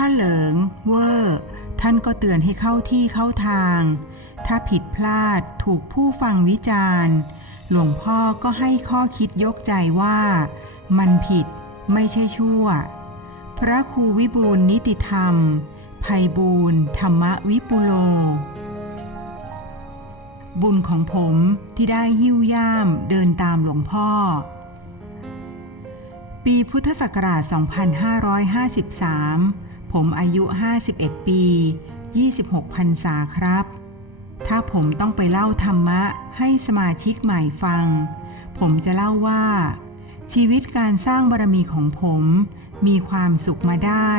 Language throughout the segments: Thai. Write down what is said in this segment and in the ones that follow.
ถ้าเหลิง เวอร์ ท่านก็เตือนให้เข้าที่เข้าทาง ถ้าผิดพลาดถูกผู้ฟังวิจารณ์ หลวงพ่อก็ให้ข้อคิดยกใจว่า มันผิดไม่ใช่ชั่ว พระครูวิบูลนิติธรรมภัยบูรณ์ธรรมวิปุโล บุญของผมที่ได้หิ้วย่ามเดินตามหลวงพ่อ ปีพุทธศักราช 2553 ผมอายุ 51 ปี 26พรรษาครับ ถ้าผมต้องไปเล่าธรรมะให้สมาชิกใหม่ฟัง ผมจะเล่าว่า ชีวิตการสร้างบารมีของผม มีความสุขมาได้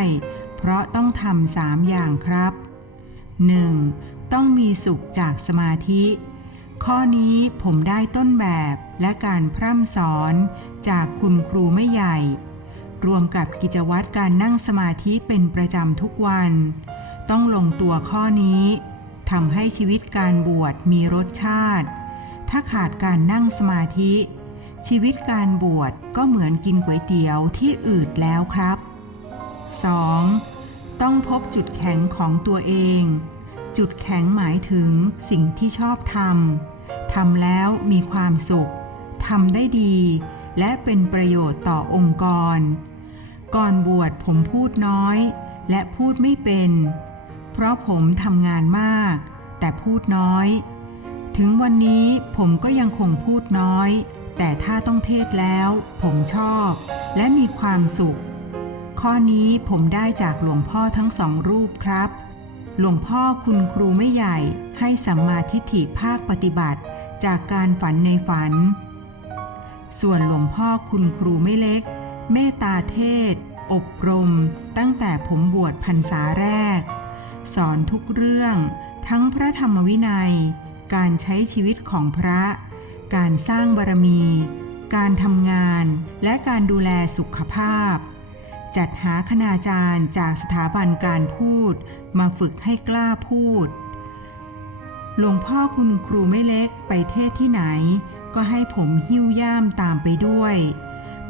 เพราะต้องทำสามอย่างครับ 1. ต้องมีสุขจากสมาธิ ข้อนี้ผมได้ต้นแบบและการพร่ำสอนจากคุณครูไม่ใหญ่ รวมกับกิจวัตรการนั่งสมาธิเป็นประจำทุกวัน ต้องลงตัวข้อนี้ทำให้ชีวิตการบวชมีรสชาติ ถ้าขาดการนั่งสมาธิ ชีวิตการบวชก็เหมือนกินก๋วยเตี๋ยวที่อืดแล้วครับ 2. ต้องพบจุดแข็งของตัวเอง จุดแข็งหมายถึงสิ่งที่ชอบทำทำแล้วมีความสุขทำได้ดี และเป็นประโยชน์ต่อองค์กร ก่อนบวชผมพูดน้อย และพูดไม่เป็น เพราะผมทำงานมาก แต่พูดน้อย ถึงวันนี้ผมก็ยังคงพูดน้อย แต่ถ้าต้องเทศแล้ว ผมชอบ และมีความสุข ข้อนี้ผมได้จากหลวงพ่อทั้งสองรูปครับ หลวงพ่อคุณครูไม่ใหญ่ให้สัมมาทิฏฐิภาคปฏิบัติจากการฝันในฝัน ส่วนหลวงพ่อคุณครูไม่เล็ก เมตตาเทศ อบรม ตั้งแต่ผมบวชพรรษาแรก สอนทุกเรื่อง ทั้งพระธรรมวินัย การใช้ชีวิตของพระ การสร้างบารมี การทำงาน และการดูแลสุขภาพ จัดหาคณาจารย์จากสถาบันการพูด มาฝึกให้กล้าพูด หลวงพ่อคุณครูไม่เล็กไปเทศที่ไหน ก็ให้ผมหิ้วย่ามตามไปด้วย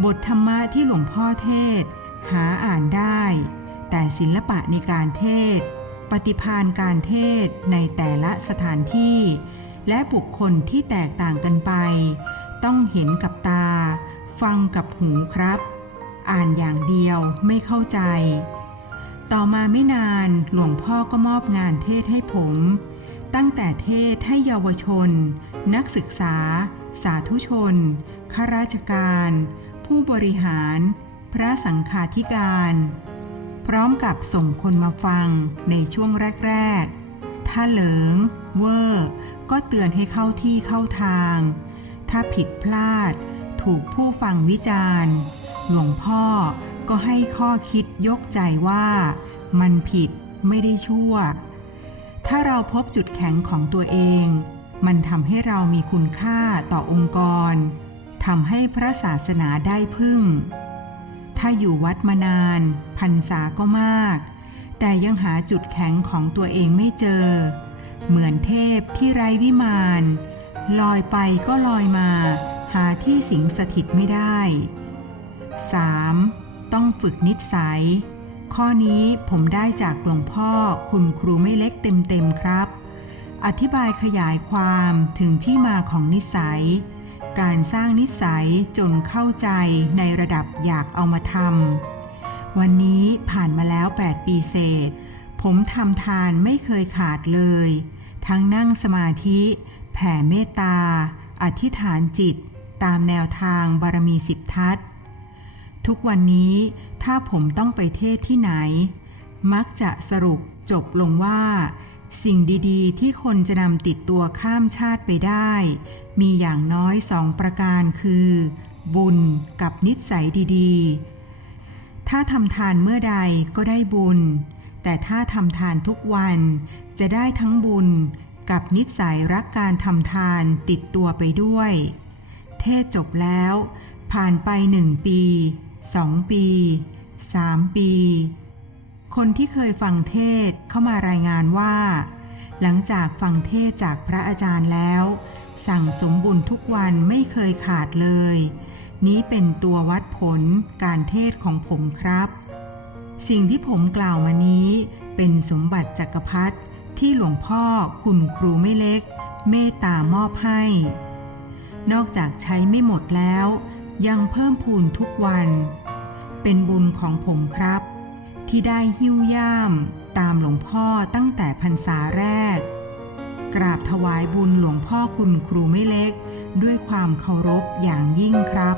บทธรรมะที่หลวงพ่อเทศ หาอ่านได้ แต่ศิลปะในการเทศ ปฏิพานการเทศในแต่ละสถานที่ และบุคคลที่แตกต่างกันไป ต้องเห็นกับตา ฟังกับหูครับ อ่านอย่างเดียวไม่เข้าใจ ต่อมาไม่นานหลวงพ่อก็มอบงานเทศให้ผม ตั้งแต่เทศให้เยาวชน นักศึกษา สาธุชนข้าราชการ ผู้บริหาร พระสังฆาธิการ พร้อมกับส่งคนมาฟังในช่วงแรก ๆ ถ้าเหลิง เวอร์ ก็เตือนให้เข้าที่เข้าทาง ถ้าผิดพลาด ถูกผู้ฟังวิจารณ์ หลวงพ่อก็ให้ข้อคิดยกใจว่า มันผิดไม่ได้ชั่ว ถ้าเราพบจุดแข็งของตัวเอง มันทำให้เรามีคุณค่าต่อองค์กร ทำให้พระศาสนาได้พึ่ง ถ้าอยู่วัดมานานพรรษาก็มาก แต่ยังหาจุดแข็งของตัวเองไม่เจอ เหมือนเทพที่ไร้วิมานลอยไปก็ลอยมา หาที่สิงสถิตไม่ได้ 3. ต้องฝึกนิสัย ข้อนี้ผมได้จากหลวงพ่อคุณครูไม่เล็กเต็มๆครับ อธิบายขยายความถึงที่มาของนิสัย การสร้างนิสัยจนเข้าใจในระดับอยากเอามาทำวันนี้ผ่านมาแล้ว 8 ปีเศษ ผมทำทานไม่เคยขาดเลย ทั้งนั่งสมาธิ แผ่เมตตา อธิษฐานจิต ตามแนวทางบารมีสิบทัศทุกวันนี้ถ้าผมต้องไปเทศที่ไหน มักจะสรุปจบลงว่า สิ่งดีๆ ที่คนจะนำติดตัวข้ามชาติไปได้ มีอย่างน้อยสองประการคือ บุญกับนิสัยดีๆ ถ้าทำทานเมื่อใดก็ได้บุญ แต่ถ้าทำทานทุกวันจะได้ทั้งบุญกับนิสัยรักการทำทานติดตัวไปด้วย เทศจบแล้ว ผ่านไปหนึ่งปีสองปีสามปี คนที่เคยฟังเทศเข้ามารายงานว่า หลังจากฟังเทศจากพระอาจารย์แล้ว สั่งสมบุญทุกวันไม่เคยขาดเลย นี้เป็นตัววัดผลการเทศของผมครับ สิ่งที่ผมกล่าวมานี้เป็นสมบัติจักรพรรดิที่หลวงพ่อคุณครูไม่เล็ก เมตตามอบให้ นอกจากใช้ไม่หมดแล้ว ยังเพิ่มพูนทุกวัน เป็นบุญของผมครับ ที่ได้หิ้วย่ามตามหลวงพ่อตั้งแต่พรรษาแรก กราบถวายบุญหลวงพ่อคุณครูไม่เล็ก ด้วยความเคารพอย่างยิ่งครับ